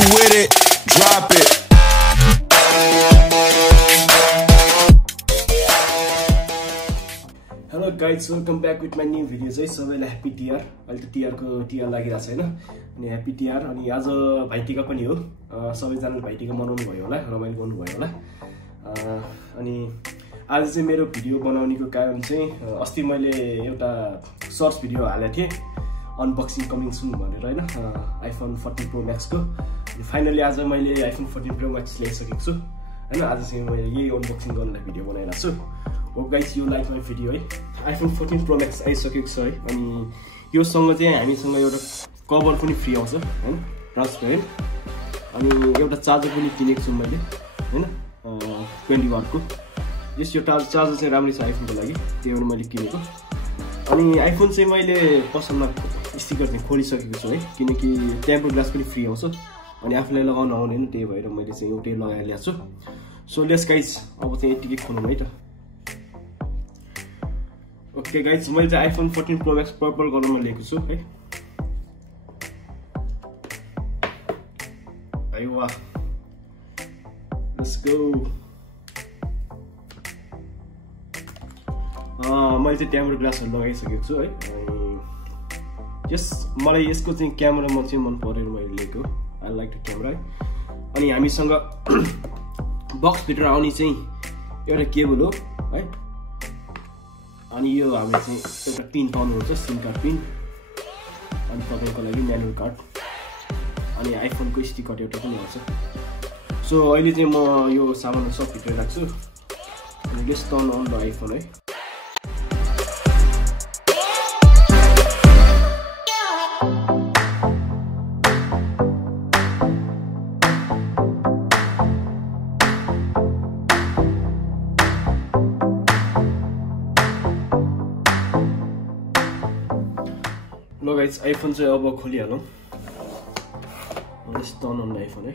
you with it, drop it. Hello guys, welcome back with my new video. Jai सबैलाई happy tier. अहिले त tier लागिरहेछ हैन. अनि ह्यापी टियर. अनि आज भाइटिका पनि हो. सबैजनाले भाइटिका मनाउनु भयो होला, रमाइलो गर्नु भयो होला. अनि आज चाहिँ मेरो भिडियो बनाउनेको कारण चाहिँ अस्ति मैले एउटा सर्च भिडियो हालेको थिएँ अनबक्सिङ कमिङ सुन भनेर हैन, iPhone 14 Pro Max को. अनि फाइनली आज मैले iPhone 14 Pro Max ल्याइसकेको छु हैन. आज चाहिँ मैले यही अनबक्सिङ गर्नलाई भिडियो बनाइरहेको छु. Hope guys you like my video है. iPhone 14 Pro Max आइसकेको छ है. अनि यो सँग चाहिँ हामीसँग एउटा कभर पनि फ्री आउँछ हैन, ट्रान्सपेरेन्ट. अनि एउटा चार्जर पनि किनेको छु मैले हैन, 20 वाटको. जस यो चार्जर चाहिँ राम्रै छ आइफोनको लागि, त्यही भएर मैले किनेको. अनि आइफोन चाहिँ मैले पसलमा स्टिकर चाहिँ खोलिसकेको छु है, किनकि टेम्पर ग्लास पनि फ्री आउँछ. अनि आफूलाई लगाउन आउँदैन, त्यही भएर मैले चाहिँ एउटै लगाएर ल्याएको छु. सो लेट्स गाइस, अब चाहिँ यतिकै खोलौँ है त. ओके गाइज, मैले चाहिँ iPhone 14 Pro Max पर्पल कलरमा लिएको छु है. वाह, लेट्स गो. मैले चाहिँ टेम्पर ग्लासहरू लगाइसकेको छु है. मलाई यसको चाहिँ क्यामेरा चाहिँ मन परेर मैले लिएको. आई लाइक द क्यामेरा है. अनि हामीसँग बक्सभित्र आउने चाहिँ एउटा केबल हो है. अनि यो हामीले चाहिँ एउटा पिन पाउनुहुन्छ, सिम कार्ड पिन. अनि तपाईँको लागि म्यानुअल कार्ड. अनि आइफोनको स्टिकर एउटा पनि आउँछ. सो अहिले चाहिँ म यो सामानहरू सब भित्र राख्छु. अनि let's turn on the iPhone है. लो गाइस, आइफोन चाहिँ अब खोलिहालौँ. Let's turn on the iPhone है.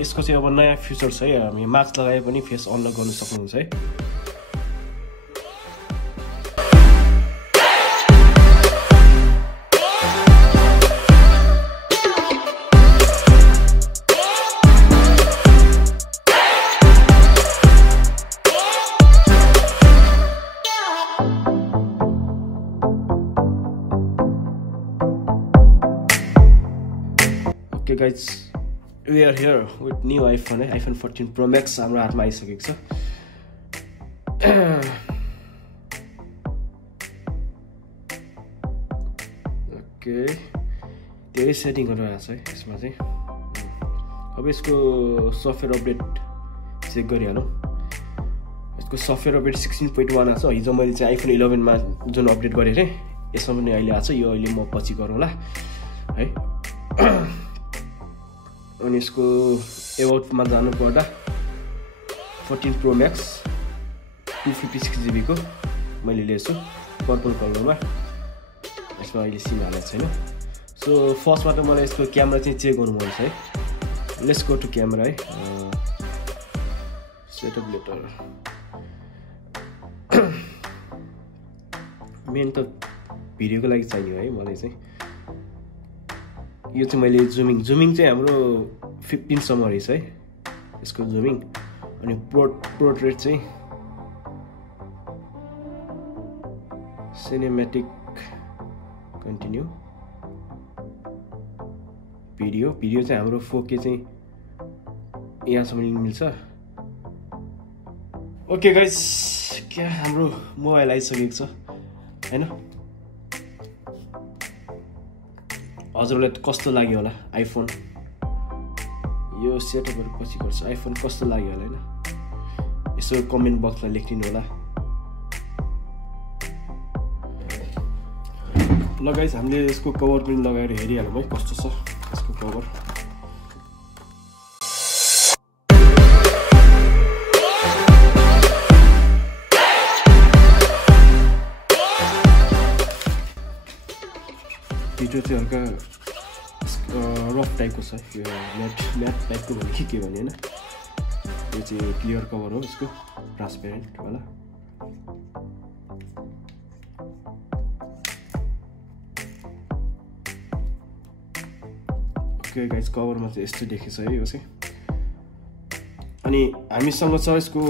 यसको चाहिँ अब नयाँ फिचर छ है. हामी मास्क लगाए पनि फेस अनलक गर्न सक्नुहुन्छ है. Okay guys, we are here with new iPhone, iPhone 14 Pro Max हाम्रो हातमा आइसकेको छ. ओके, धेरै सेटिङहरू आएको छ है यसमा चाहिँ. अब यसको सफ्टवेयर अपडेट चेक गरिहालौँ. यसको सफ्टवेयर अपडेट 16.1 आएको छ. हिजो मैले चाहिँ iPhone 11 मा जुन अपडेट गरेँ थिएँ यसमा पनि अहिले आएको छ. यो अहिले म पछि गरौँला है. अनि यसको एबाउटमा जानुपर्दा 14 Pro Max 256 GB को मैले लिएछु पर्पल कलरमा. यसमा अहिले सिम हालेको छैन. सो फर्स्टमा त मलाई यसको क्यामेरा चाहिँ चेक गर्नु मन छ है. लेट्स गो टु क्यामेरा है. Setup later. मेन त भिडियोको लागि चाहियो है मलाई चाहिँ. यो चाहिँ मैले जुमिङ चाहिँ हाम्रो 15 सम्म रहेछ है यसको जुमिङ. अनि पोर्ट्रेट चाहिँ सिनेमेटिक कन्टिन्यू. भिडियो चाहिँ हाम्रो 4K चाहिँ यहाँसम्म मिल्छ. ओके गाइस, क्या हाम्रो मोबाइल आइसकेको छ हैन. हजुरलाई कस्तो लाग्यो होला आइफोन? यो सेटअपहरु पछि गर्छ. आइफोन कस्तो लाग्यो होला हैन, यसो कमेन्ट बक्समा लेखिदिनु होला. ल गाइस हामीले यसको कभर पनि लगाएर हेरिहालौँ है कस्तो छ यसको कभर। भिडियो चाहिँ हल्का रफ टाइपको छ यो म्याट टाइपको भने के भने हैन यो चाहिँ क्लियर कभर हो यसको ट्रान्सपेरेन्ट होला। ओके गाइस कभरमा चाहिँ यस्तो देखेछ है यो चाहिँ। अनि हामीसँग छ यसको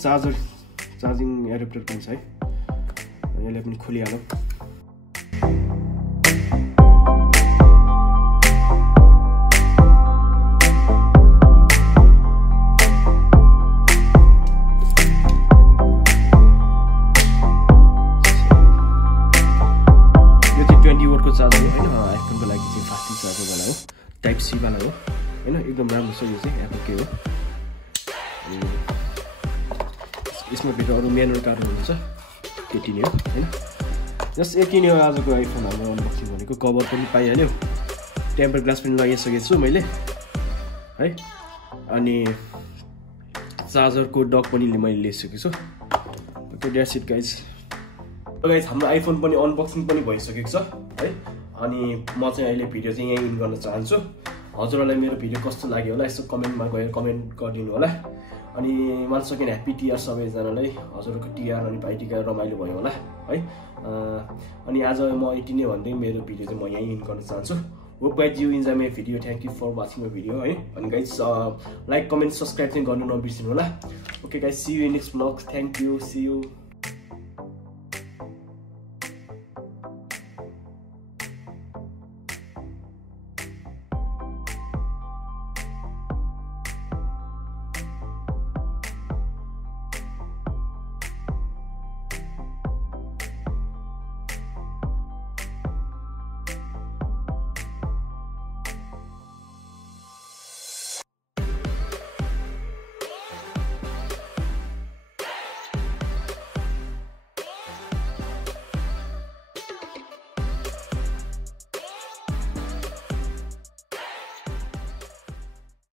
चार्जिङ एडाप्टर पनि छ है यसलाई पनि खोलिहालौँ। चार्जर हैन आइफोनको लागि चाहिँ फास्ट चार्जर वाला हो टाइप सी वाला हो हैन एकदम राम्रो छ यो चाहिँ एप्पलकै हो। यसमा भित्र अरु म्यानुअल कार्डहरू हुन्छ त्यति नै हो हैन। जस्ट यति नै हो आजको आइफोन हाम्रो अनबक्सिङ भनेको। कभर पनि पाइहाल्यो टेम्पर ग्लास पनि लगाइसकेको छु मैले है अनि चार्जरको डक पनि मैले लिइसकेको छु। Okay that's it guys. Guys हाम्रो आइफोन पनि अनबक्सिङ पनि भइसकेको छ है। अनि म चाहिँ अहिले भिडियो चाहिँ यही इन गर्न चाहन्छु। हजुरहरूलाई मेरो भिडियो कस्तो लाग्यो होला यसो कमेन्टमा गएर कमेन्ट गरिदिनु होला। अनि वान सेकेन्ड ह्याप्पी टियर सबैजनालाई। हजुरहरूको टियर अनि भाइटिका रमाइलो भयो होला है। अनि आज म यति नै भन्दै मेरो भिडियो चाहिँ म यही इन गर्न चाहन्छु। Hope guys you enjoy my video. Thank you for watching my video है। अनि गाइज लाइक कमेन्ट सब्सक्राइब चाहिँ गर्नु नबिर्सिनु होला। Okay guys see you in next vlog. Thank you see you.